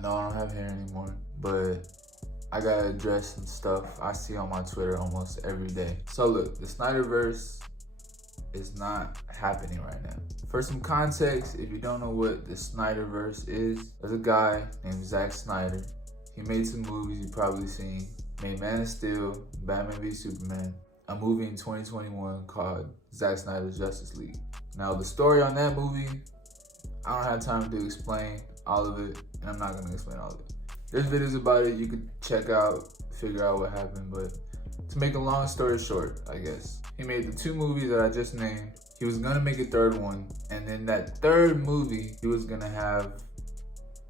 know I don't have hair anymore, but I gotta address some stuff I see on my Twitter almost every day. So look, the Snyderverse is not happening right now. For some context, if you don't know what the Snyderverse is, there's a guy named Zack Snyder. He made some movies you've probably seen. Made Man of Steel, Batman v Superman, a movie in 2021 called Zack Snyder's Justice League. Now the story on that movie, I don't have time to explain all of it, and I'm not gonna explain all of it. There's videos about it you could check out, figure out what happened, but to make a long story short, I guess, he made the two movies that I just named. He was gonna make a third one, and then that third movie, he was gonna have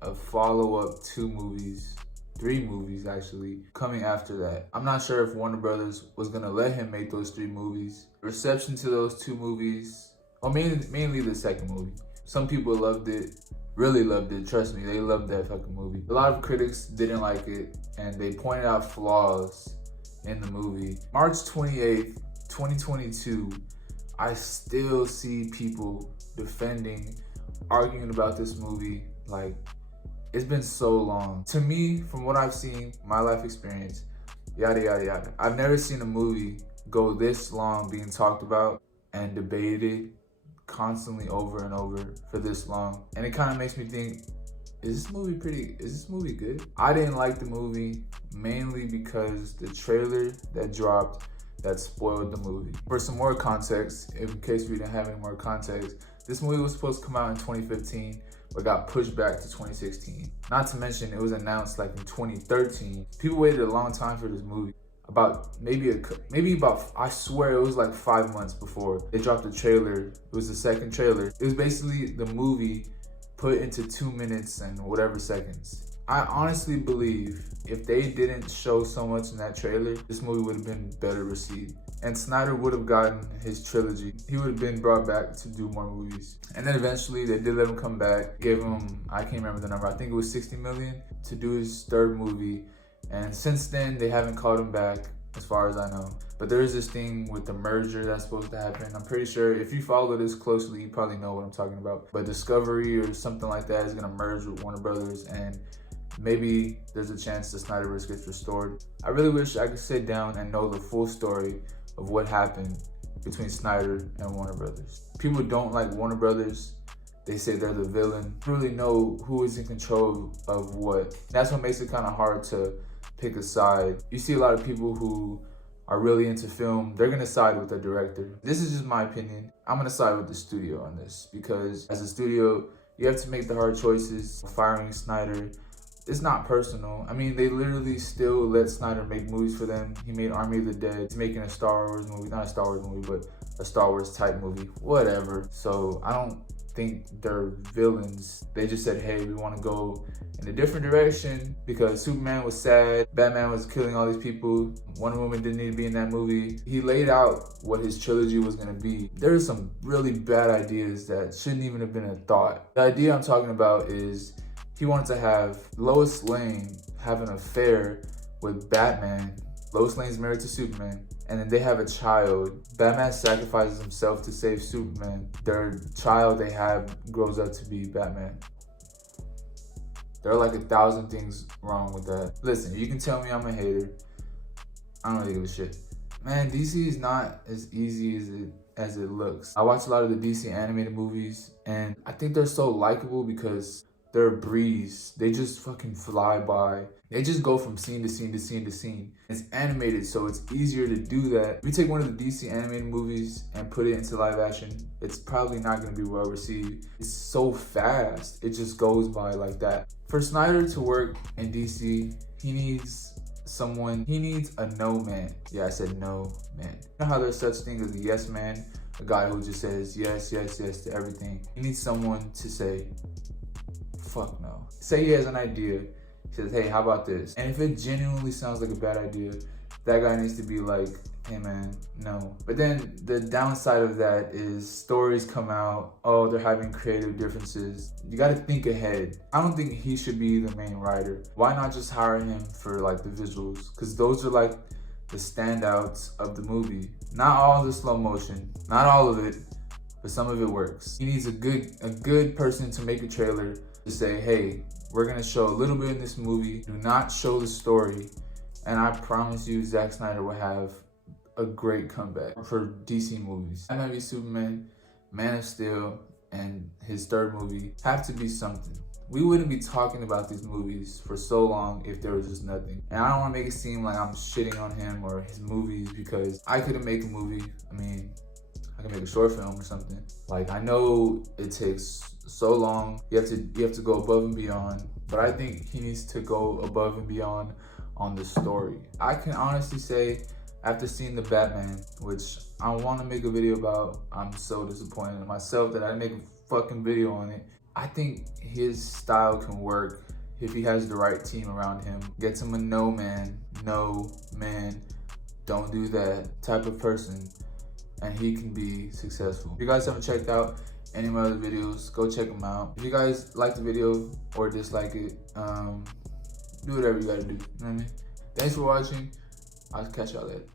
a follow-up 3 movies actually, coming after that. I'm not sure if Warner Brothers was gonna let him make those 3 movies. Reception to those 2 movies, or mainly the second movie. Some people loved it, really loved it, trust me, they loved that fucking movie. A lot of critics didn't like it, and they pointed out flaws in the movie. March 28th, 2022, I still see people defending, arguing about this movie like, it's been so long. To me, from what I've seen, my life experience, yada, yada, yada. I've never seen a movie go this long being talked about and debated constantly over and over for this long. And it kind of makes me think, is this movie good? I didn't like the movie mainly because the trailer that dropped that spoiled the movie. For some more context, in case we didn't have any more context, this movie was supposed to come out in 2015, but got pushed back to 2016. Not to mention, it was announced like in 2013. People waited a long time for this movie. I swear it was like 5 months before they dropped the trailer. It was the second trailer. It was basically the movie put into 2 minutes and whatever seconds. I honestly believe if they didn't show so much in that trailer, this movie would have been better received. And Snyder would have gotten his trilogy. He would have been brought back to do more movies. And then eventually they did let him come back, gave him, I can't remember the number, I think it was 60 million to do his third movie. And since then, they haven't called him back, as far as I know. But there is this thing with the merger that's supposed to happen. I'm pretty sure if you follow this closely, you probably know what I'm talking about. But Discovery or something like that is gonna merge with Warner Brothers, and maybe there's a chance the Snyderverse gets restored. I really wish I could sit down and know the full story of what happened between Snyder and Warner Brothers. People don't like Warner Brothers. They say they're the villain. You really know who is in control of what. That's what makes it kind of hard to pick a side. You see a lot of people who are really into film, they're gonna side with the director. This is just my opinion. I'm gonna side with the studio on this, because as a studio, you have to make the hard choices. Firing Snyder, it's not personal. I mean, they literally still let Snyder make movies for them. He made Army of the Dead. He's making a Star Wars movie, not a Star Wars movie, but a Star Wars type movie, whatever. So I don't think they're villains. They just said, hey, we want to go in a different direction because Superman was sad, Batman was killing all these people, Wonder Woman didn't need to be in that movie. He laid out what his trilogy was going to be. There's some really bad ideas that shouldn't even have been a thought. The idea I'm talking about is he wanted to have Lois Lane have an affair with Batman. Lois Lane's married to Superman, and then they have a child. Batman sacrifices himself to save Superman. Their child they have grows up to be Batman. There are like 1,000 things wrong with that. Listen, you can tell me I'm a hater. I don't really give a shit. Man, DC is not as easy as it looks. I watch a lot of the DC animated movies, and I think they're so likable because they're a breeze. They just fucking fly by. They just go from scene to scene to scene to scene. It's animated, so it's easier to do that. If you take one of the DC animated movies and put it into live action, it's probably not gonna be well received. It's so fast, it just goes by like that. For Snyder to work in DC, he needs a no man. Yeah, I said no man. You know how there's such thing as a yes man? A guy who just says yes, yes, yes to everything. He needs someone to say, fuck no. Say he has an idea. He says, hey, how about this? And if it genuinely sounds like a bad idea, that guy needs to be like, hey man, no. But then the downside of that is stories come out, oh, they're having creative differences. You gotta think ahead. I don't think he should be the main writer. Why not just hire him for like the visuals? Because those are like the standouts of the movie. Not all the slow motion, not all of it, but some of it works. He needs a good person to make a trailer to say, hey, We're gonna show a little bit in this movie. Do not show the story. And I promise you, Zack Snyder will have a great comeback for DC movies. Batman v Superman, Man of Steel, and his third movie have to be something. We wouldn't be talking about these movies for so long if there was just nothing. And I don't want to make it seem like I'm shitting on him or his movies, because I couldn't make a movie. I mean, I can make a short film or something. Like, I know it takes so long. You have to go above and beyond. But I think he needs to go above and beyond on the story. I can honestly say, after seeing The Batman, which I want to make a video about, I'm so disappointed in myself that I didn't make a fucking video on it. I think his style can work if he has the right team around him. Gets him a no man, don't do that type of person, and he can be successful. If you guys haven't checked out any of my other videos, go check them out. If you guys like the video or dislike it, do whatever you gotta do, you know what I mean? Thanks for watching. I'll catch y'all later.